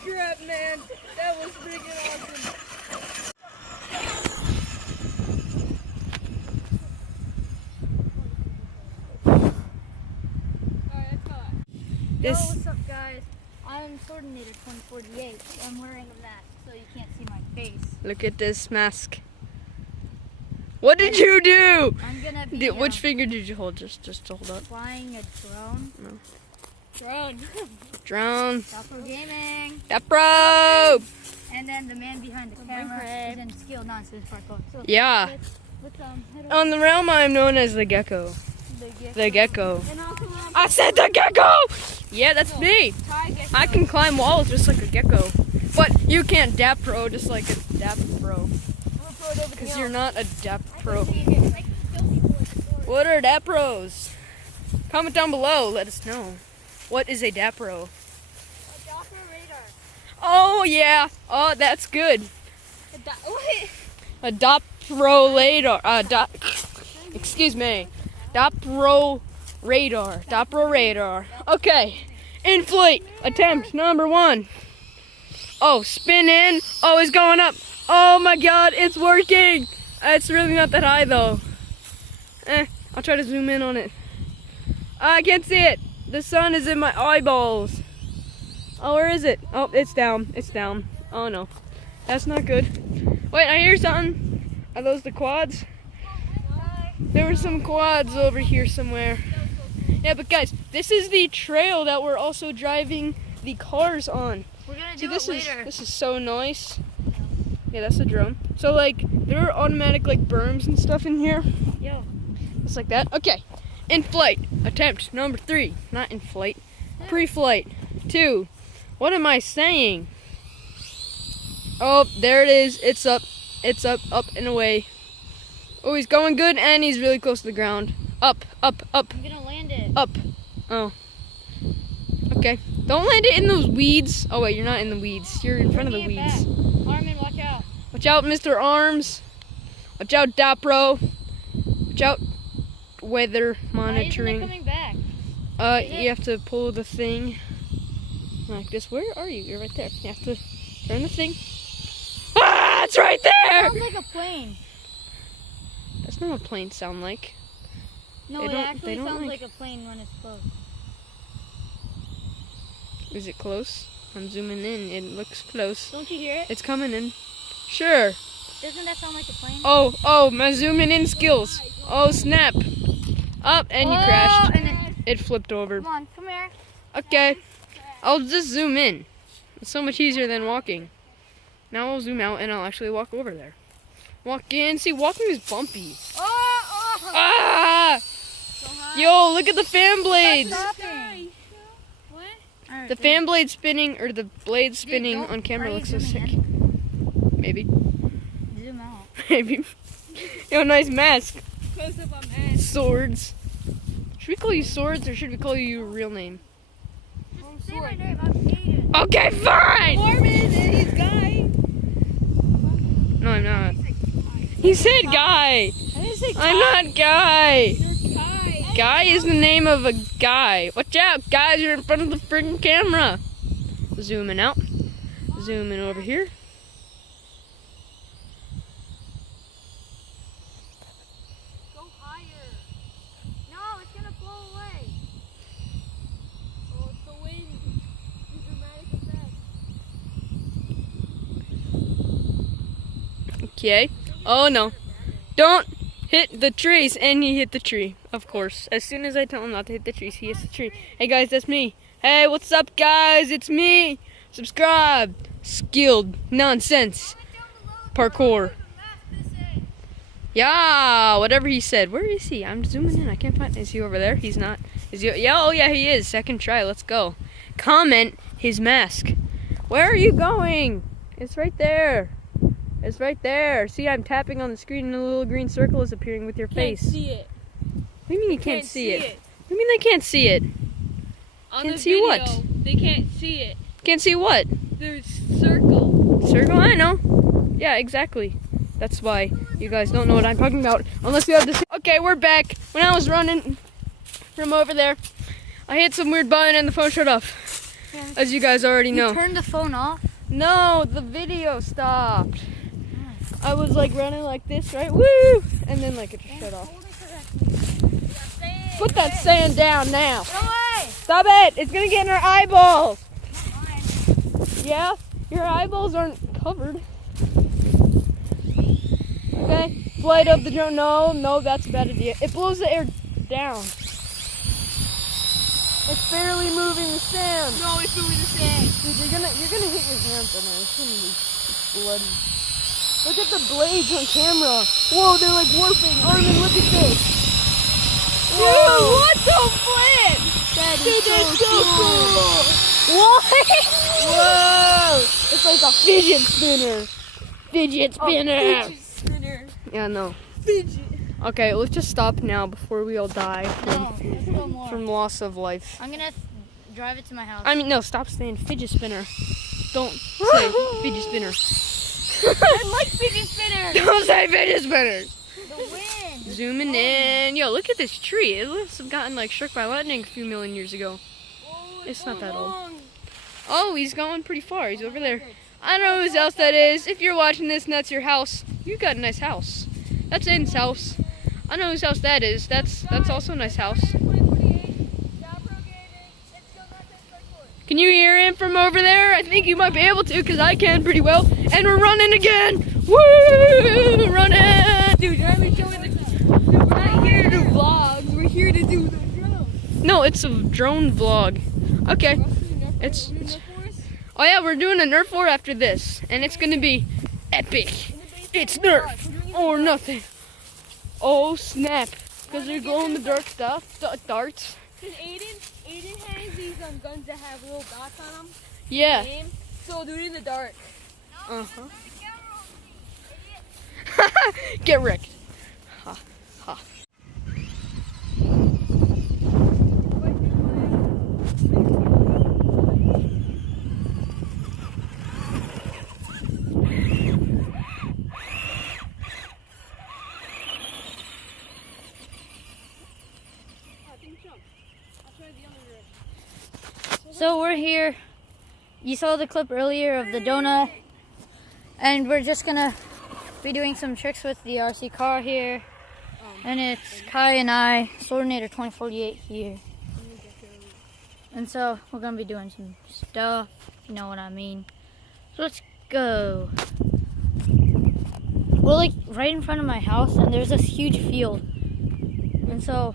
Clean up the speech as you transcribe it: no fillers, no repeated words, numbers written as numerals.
Holy crap, man. That was freaking awesome. Alright, that's all. Yo, what's up, guys? I'm Coordinator 2048. I'm wearing a mask so you can't see my face. Look at this mask. What did you do? I'm gonna be Which finger did you hold? Just hold up. flying a drone. No. Drone. Drone. Dapper Gaming. Dapro! And then the man behind the camera is in skill nonsense parkour. So Yeah. let's head over On the realm, I'm known as the gecko. The gecko. And also, I said the gecko! Yeah, that's me. I can climb walls just like a gecko. But you can't dapro just like a dapro. Because you're not a dapro. What are dapros? Comment down below, let us know. What is a dapro? Oh yeah, oh that's good. A dapro radar. Excuse me. Dapro radar. Okay, inflate attempt number 1. Oh, spin in. Oh, it's going up. Oh my god, it's working. It's really not that high though. I'll try to zoom in on it. I can't see it. The sun is in my eyeballs. Oh, where is it? Oh, it's down. It's down. Oh no, that's not good. Wait, I hear something. Are those the quads? There were some quads over here somewhere. Yeah, but guys, this is the trail that we're also driving the cars on. we're gonna See, do it later. this is so nice. Yeah, that's a drone. So like, there are automatic like berms and stuff in here. Yo. Just like that. Okay. In flight attempt number 3. Not in flight. Pre-flight 2. What am I saying? Oh, there it is. It's up. It's up and away. Oh, he's going good and he's really close to the ground. Up. I'm gonna land it. Up. Oh. Okay. Don't land it in those weeds. Oh wait, you're not in the weeds. You're in front of the weeds. Armen, watch out. Watch out, Mr. Arms. Watch out, Dapro. Watch out, weather monitoring. Why isn't it coming back? You have to pull the thing like this. Where are you? You're right there. You have to turn the thing. Ah, it's right It there! sounds like a plane. That's not what planes sound like. No, They it don't- actually they don't sounds like- like a plane when it's close. Is it close? I'm zooming in. It looks close. Don't you hear it? It's coming in. Sure. Doesn't that sound like a plane? Oh, my zooming in skills. Oh, snap. Up, and you crashed. And then, It flipped over. come on, come here. Okay. I'll just zoom in. It's so much easier than walking. Now I'll zoom out and I'll actually walk over there. Walk in. See, walking is bumpy. Ah! Yo, look at the fan blades. What? Alright, The fan blade spinning, or the blade spinning don't- on camera are you looks so zooming sick. Maybe. Zoom out. Maybe. Yo, nice mask. Close up on mask. Swords. Should we call you Swords or should we call you your real name? Just say my name. I'm Aidan. Okay, fine! Armen and he's Guy. No, I'm not. He said Guy. I didn't say I'm not Guy. Guy. Guy is the name of a guy. Watch out, guys, you're in front of the freaking camera. Zooming out. Zooming over here. Go higher. No, it's gonna blow away. Oh, it's the wind. The dramatic effect. Okay. Oh no. Don't hit the trees. And he hit the tree, of course. As soon as I tell him not to hit the trees, he hits the tree. Hey guys, that's me. Hey, what's up guys? It's me. Subscribe. Skilled nonsense. Parkour. Yeah, whatever he said. Where is he? I'm zooming in. I can't find. Is he over there? He's not. Is he? Yeah, oh yeah, he is. Second try. Let's go. Comment his mask. Where are you going? It's right there. It's right there. See, I'm tapping on the screen and a little green circle is appearing with your Can't face. see it. What do you mean you can't see it? What do you mean they can't see it? On Can't the see video, what? They can't see it. Can't see what? There's circle. Circle? I know. Yeah, exactly. That's why you guys don't know what I'm talking about unless you have this. Okay, we're back. When I was running from over there, I hit some weird button and the phone shut off. as you guys already You know. turned the phone off? No, the video stopped. I was like running like this, right? Woo! And then like it just shut off. Put that sand down now. Get away! Stop it! It's gonna get in our eyeballs. Yeah, your eyeballs aren't covered. Okay, flight of the drone. No, that's a bad idea. It blows the air down. It's barely moving the sand. No, it's moving the sand. Dude, you're gonna hit your hands on there. It's gonna be bloody. Look at the blades on camera. Whoa, they're like warping. Armen, look at this. Dude, what the flip? That is Dude, that's so cool. What? Whoa! It's like a fidget spinner. Fidget spinner. Fidget spinner. Yeah, no. Fidget. Okay, let's just stop now before we all die No, let's go more. from loss of life. I'm gonna drive it to my house. I mean, no, stop saying fidget spinner. Don't say fidget spinner. I like fidget spinners. Don't say fidget spinner. The wind. Zooming in. Yo, look at this tree. It must have gotten like struck by lightning a few million years ago. Oh, It's not that old. long. Oh, he's going pretty far. He's over there. I don't know whose house that is. If you're watching this and that's your house, you got a nice house. That's Aidan's house. I know whose house that is. That's also a nice house. Can you hear him from over there? I think you might be able to, because I can pretty well. And we're running again. Woo! Running! Dude, you're not showing the. Dude, we're not here to do vlogs. We're here to do the drone. No, it's a drone vlog. Okay. It's oh yeah, we're doing a Nerf war after this, and it's gonna be epic. It's Nerf or nothing. Oh snap! Because they're glow in the dark stuff, darts. Cause Aidan has these guns that have little dots on them. Yeah. So we'll do it in the dark. Uh huh. Get wrecked. Ha ha. So we're here. You saw the clip earlier of the donut. And we're just gonna be doing some tricks with the RC car here. And it's Kai and I, Swordinator 2048 here. And so we're gonna be doing some stuff, if you know what I mean. So let's go. We're like right in front of my house and there's this huge field. And so